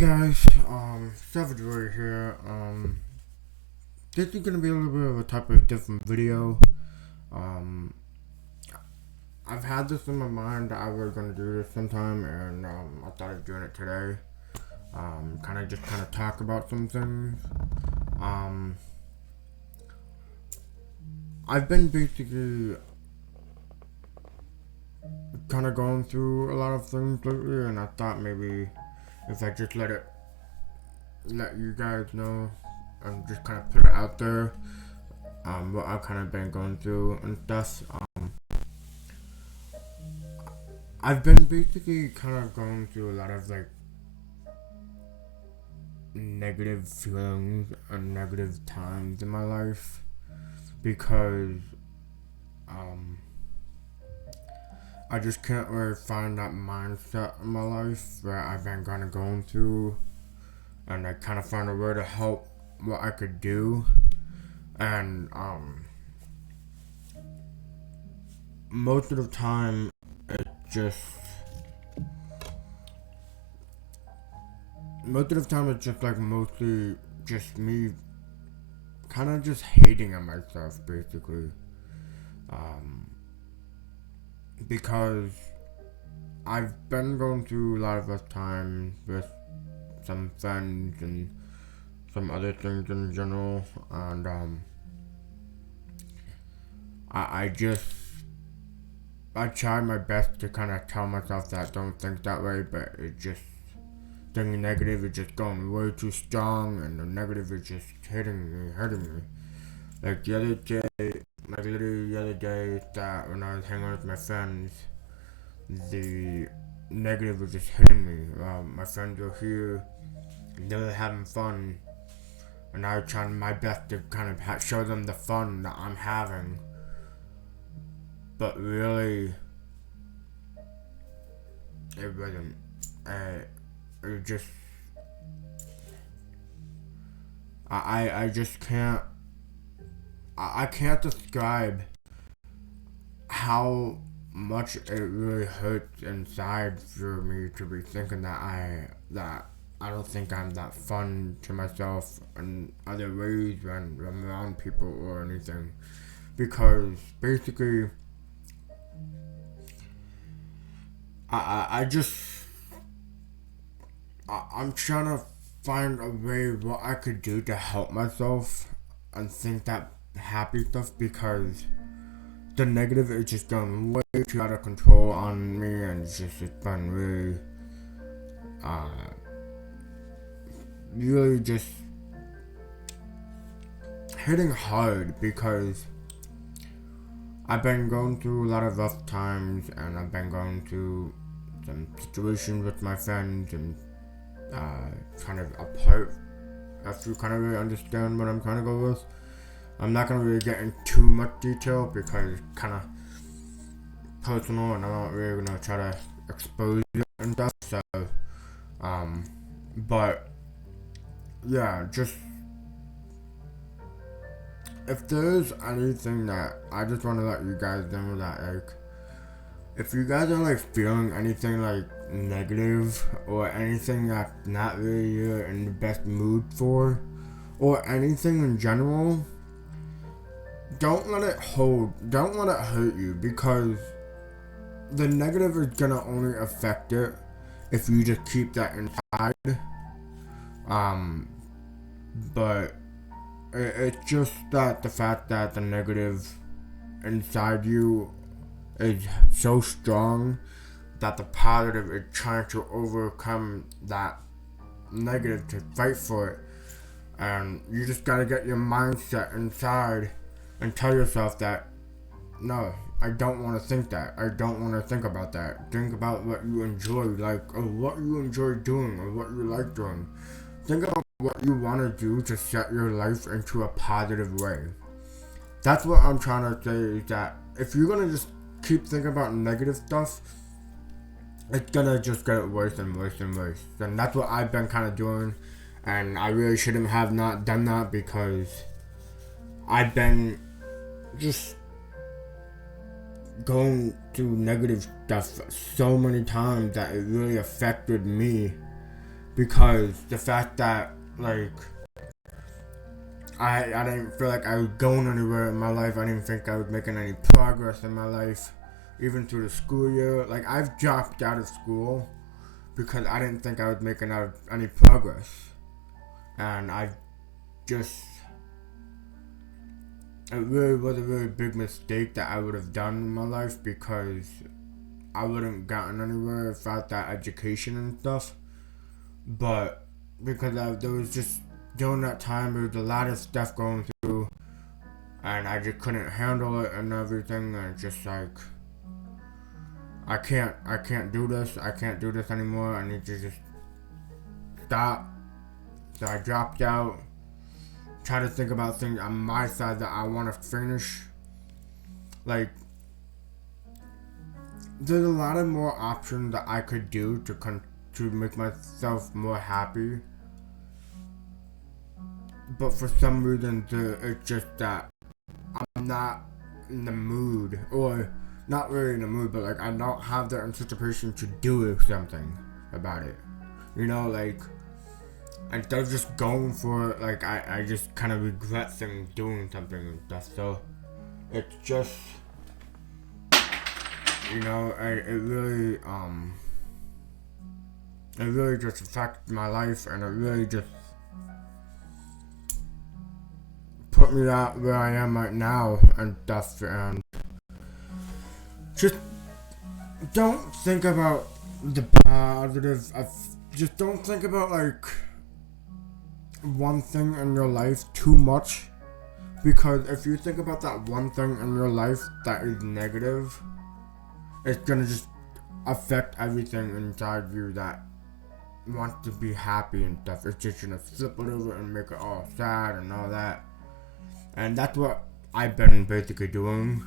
Guys, Savage Warrior here. This is gonna be a little bit of a type of different video. Um, I've had this in my mind that I was gonna do this sometime, and I thought of doing it today. Kind of talk about some things. Um, I've been basically kind of going through a lot of things lately, and I thought maybe if I just let you guys know and just kind of put it out there, what I've kind of been going through and stuff. I've been basically kind of going through a lot of like negative feelings and negative times in my life because um, I just can't really find that mindset in my life where I've been kind of going through, and I kind of found a way to help what I could do, and most of the time just it's just like mostly just me kind of just hating on myself basically, because I've been going through a lot of rough times with some friends and some other things in general, and I just I try my best to kind of tell myself that don't think that way, but it just thinking negative is just going way too strong, and the negative is just hurting me. Like the other day, like literally the other day, that when I was hanging out with my friends, the negative was just hitting me. My friends were here, they were having fun, and I was trying my best to kind of show them the fun that I'm having. But really, it wasn't. It just, I just can't, I can't describe how much it really hurts inside for me to be thinking that I don't think I'm that fun to myself in other ways when I'm around people or anything. Because basically, I just I'm trying to find a way what I could do to help myself and think that happy stuff, because the negative is just going way too out of control on me, and it's been uh really just hitting hard because I've been going through a lot of rough times, and I've been going through some situations with my friends, and kind of apart. If you kind of really understand what I'm trying to go with, I'm not gonna really get in too much detail because it's kind of personal, and I'm not really gonna try to expose it and stuff. So, but yeah, just if there's anything that I just want to let you guys know that like, if you guys are like feeling anything like negative or anything that's not really you're in the best mood for, or anything in general, don't let it hurt you, because the negative is gonna only affect it if you just keep that inside. But it's just that the fact that the negative inside you is so strong that the positive is trying to overcome that negative to fight for it. And you just gotta get your mindset inside and tell yourself that, no, I don't want to think that. I don't want to think about that. Think about what you enjoy, like, or what you enjoy doing, or what you like doing. Think about what you want to do to set your life into a positive way. That's what I'm trying to say, is that if you're gonna just keep thinking about negative stuff, it's gonna just get worse and worse and worse. And that's what I've been kind of doing, and I really shouldn't have not done that, because I've been just going through negative stuff so many times that it really affected me because the fact that like I didn't feel like I was going anywhere in my life. I didn't think I was making any progress in my life, even through the school year. Like I've dropped out of school because I didn't think I was making out any progress, and I just it really was a really big mistake that I would have done in my life because I wouldn't gotten anywhere without that education and stuff. But because there was just during that time there was a lot of stuff going through, and I just couldn't handle it and everything, and just like I can't do this. I can't do this anymore. I need to just stop. So I dropped out. Try to think about things on my side that I want to finish. Like, there's a lot of more options that I could do to make myself more happy. But for some reason, it's just that I'm not in the mood, or not really in the mood, but like I don't have the anticipation to do something about it. You know, like instead of just going for it, like I just kind of regret things doing something and stuff. So it's just, you know, it really just affected my life, and it really just put me out where I am right now and stuff. And just don't think about the positive. Just don't think about like one thing in your life too much, because if you think about that one thing in your life that is negative, it's gonna just affect everything inside you that wants to be happy and stuff. It's just gonna flip it over and make it all sad and all that. And that's what I've been basically doing.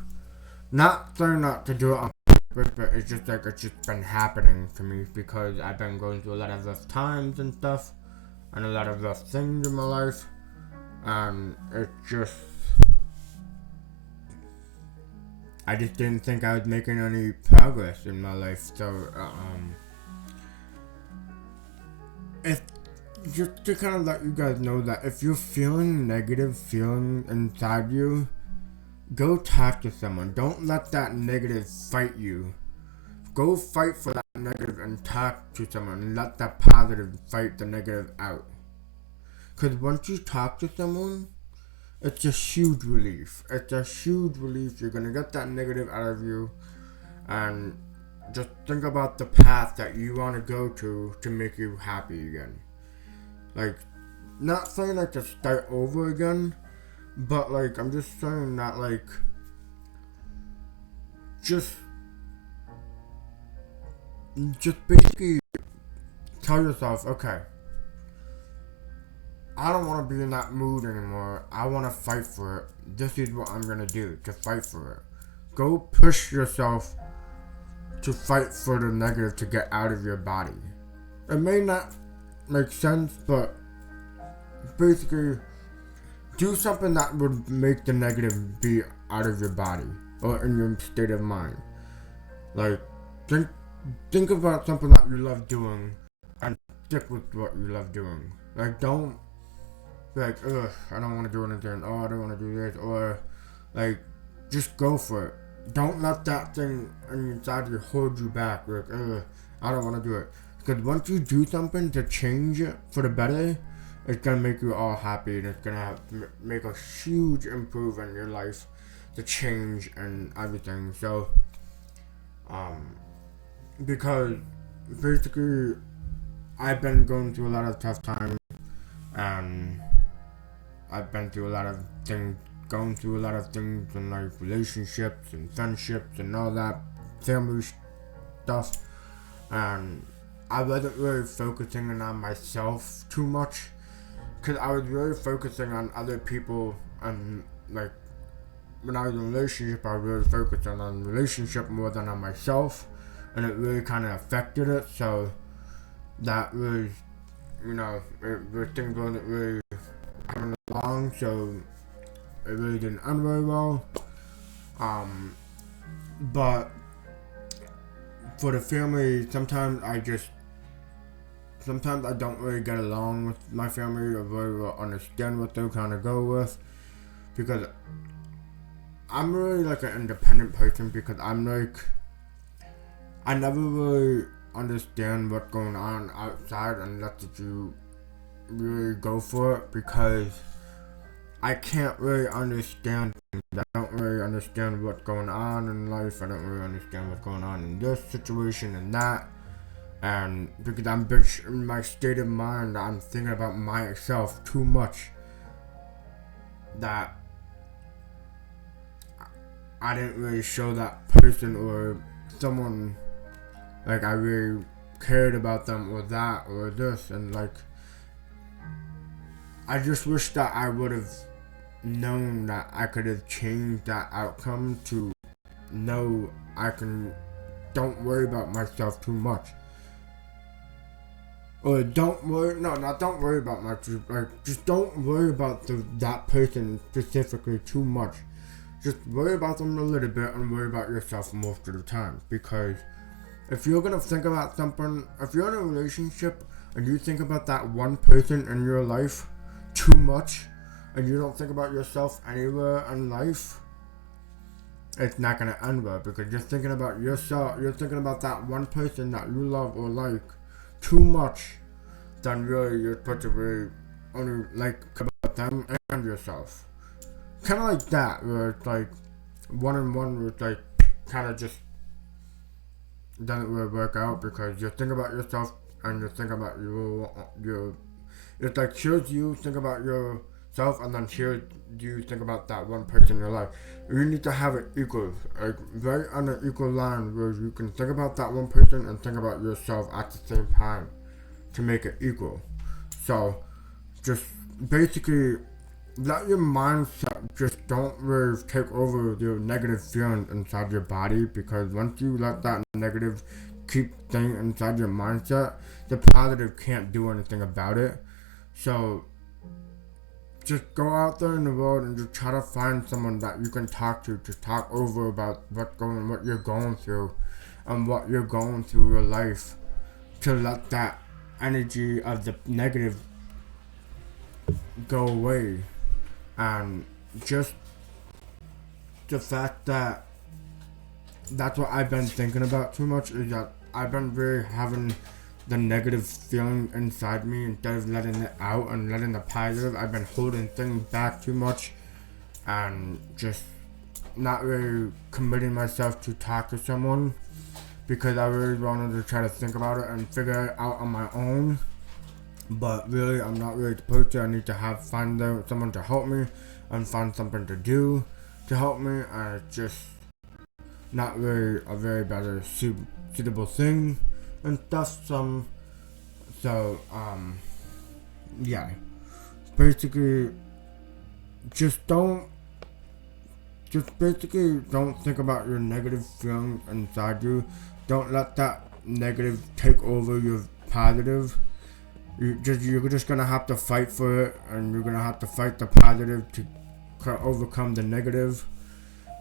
Not saying not to do it on purpose, but it's just like it's just been happening to me because I've been going through a lot of rough times and stuff, and a lot of rough things in my life, and it's just I just didn't think I was making any progress in my life. So if just to kind of let you guys know that if you're feeling negative feeling inside you, go talk to someone. Don't let that negative fight you. Go fight for that negative and talk to someone and let that positive fight the negative out. Because once you talk to someone, it's a huge relief. It's a huge relief. You're going to get that negative out of you, and just think about the path that you want to go to make you happy again. Like, not saying like to start over again, but like I'm just saying that like just basically tell yourself, okay, I don't want to be in that mood anymore. I want to fight for it. This is what I'm gonna do to fight for it. Go push yourself to fight for the negative to get out of your body. It may not make sense, but basically do something that would make the negative be out of your body or in your state of mind. Like think about something that you love doing and stick with what you love doing. Like don't be like, ugh, I don't want to do anything. Oh, I don't want to do this. Or like just go for it. Don't let that thing inside you hold you back. Like, ugh, I don't want to do it. Because once you do something to change it for the better, it's gonna make you all happy, and it's gonna make a huge improvement in your life, to change and everything. So, because basically, I've been going through a lot of tough times, and I've been through a lot of things, going through a lot of things in like relationships and friendships and all that family stuff, and I wasn't really focusing on myself too much, because I was really focusing on other people, and like when I was in a relationship, I was really focusing on the relationship more than on myself, and it really kind of affected it. So that was, you know, things wasn't really coming along, so it really didn't end very well. But for the family, sometimes I just sometimes I don't really get along with my family or really well understand what they kind of go with, because I'm really like an independent person, because I'm like, I never really understand what's going on outside unless that you really go for it, because I can't really understand things. I don't really understand what's going on in life. I don't really understand what's going on in this situation and that. And because I'm in my state of mind, I'm thinking about myself too much, that I didn't really show that person or someone like I really cared about them or that or this, and like I just wish that I would have known that I could have changed that outcome to know don't worry about myself too much. Or don't worry about just don't worry about that person specifically too much. Just worry about them a little bit and worry about yourself most of the time. Because if you're gonna think about something, if you're in a relationship and you think about that one person in your life too much, and you don't think about yourself anywhere in life, it's not gonna end well, because you're thinking about yourself, you're thinking about that one person that you love or like too much, then really you're supposed to really only like about them and yourself. Kinda like that, where it's like one on one, where it's like kinda just doesn't really work out, because you're thinking about yourself and you're thinking about your it's like here's you think about yourself, and then here you think about that one person in your life. You need to have it equal, like very on an equal line, where you can think about that one person and think about yourself at the same time to make it equal. So just basically let your mindset just don't really take over your negative feelings inside your body, because once you let that negative keep thing inside your mindset, the positive can't do anything about it. So just go out there in the world and just try to find someone that you can talk to talk over about what you're going through and what you're going through your life, to let that energy of the negative go away. And just the fact that that's what I've been thinking about too much, is that I've been really having the negative feeling inside me instead of letting it out and letting the positive. I've been holding things back too much and just not really committing myself to talk to someone, because I really wanted to try to think about it and figure it out on my own. But really, I'm not really supposed to. I need to find someone to help me and find something to do to help me, and it's just not really a very better suitable thing and stuff. Yeah. Basically, don't think about your negative feeling inside you. Don't let that negative take over your positive. You're just gonna have to fight for it, and you're gonna have to fight the positive to overcome the negative.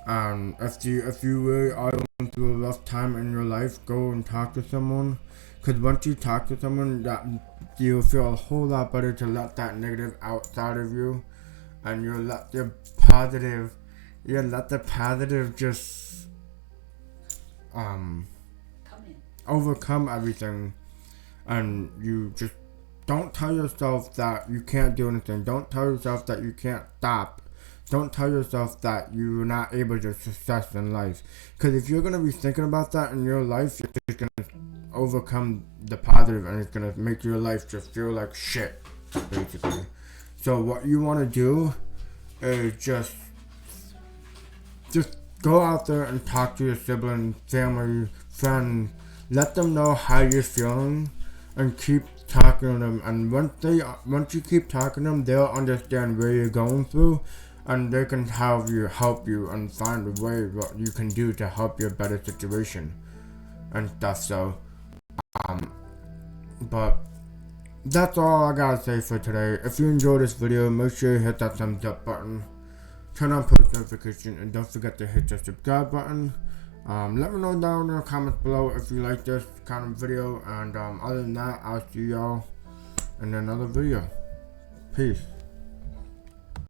If you really are going through a rough time in your life, go and talk to someone. Because once you talk to someone, that you'll feel a whole lot better to let that negative outside of you, and you'll let the positive just overcome everything. And you just don't tell yourself that you can't do anything. Don't tell yourself that you can't stop. Don't tell yourself that you're not able to success in life. Because if you're going to be thinking about that in your life, you're just going to overcome the positive, and it's going to make your life just feel like shit, basically. So what you want to do is just go out there and talk to your sibling, family, friend. Let them know how you're feeling, and keep talking to them. And once you keep talking to them, they'll understand where you're going through, and they can help you and find a way what you can do to help your better situation and stuff. So but that's all I gotta say for today. If you enjoyed this video, make sure you hit that thumbs up button, turn on post notification, and don't forget to hit the subscribe button. Let me know down in the comments below if you like this kind of video, and other than that, I'll see y'all in another video. Peace.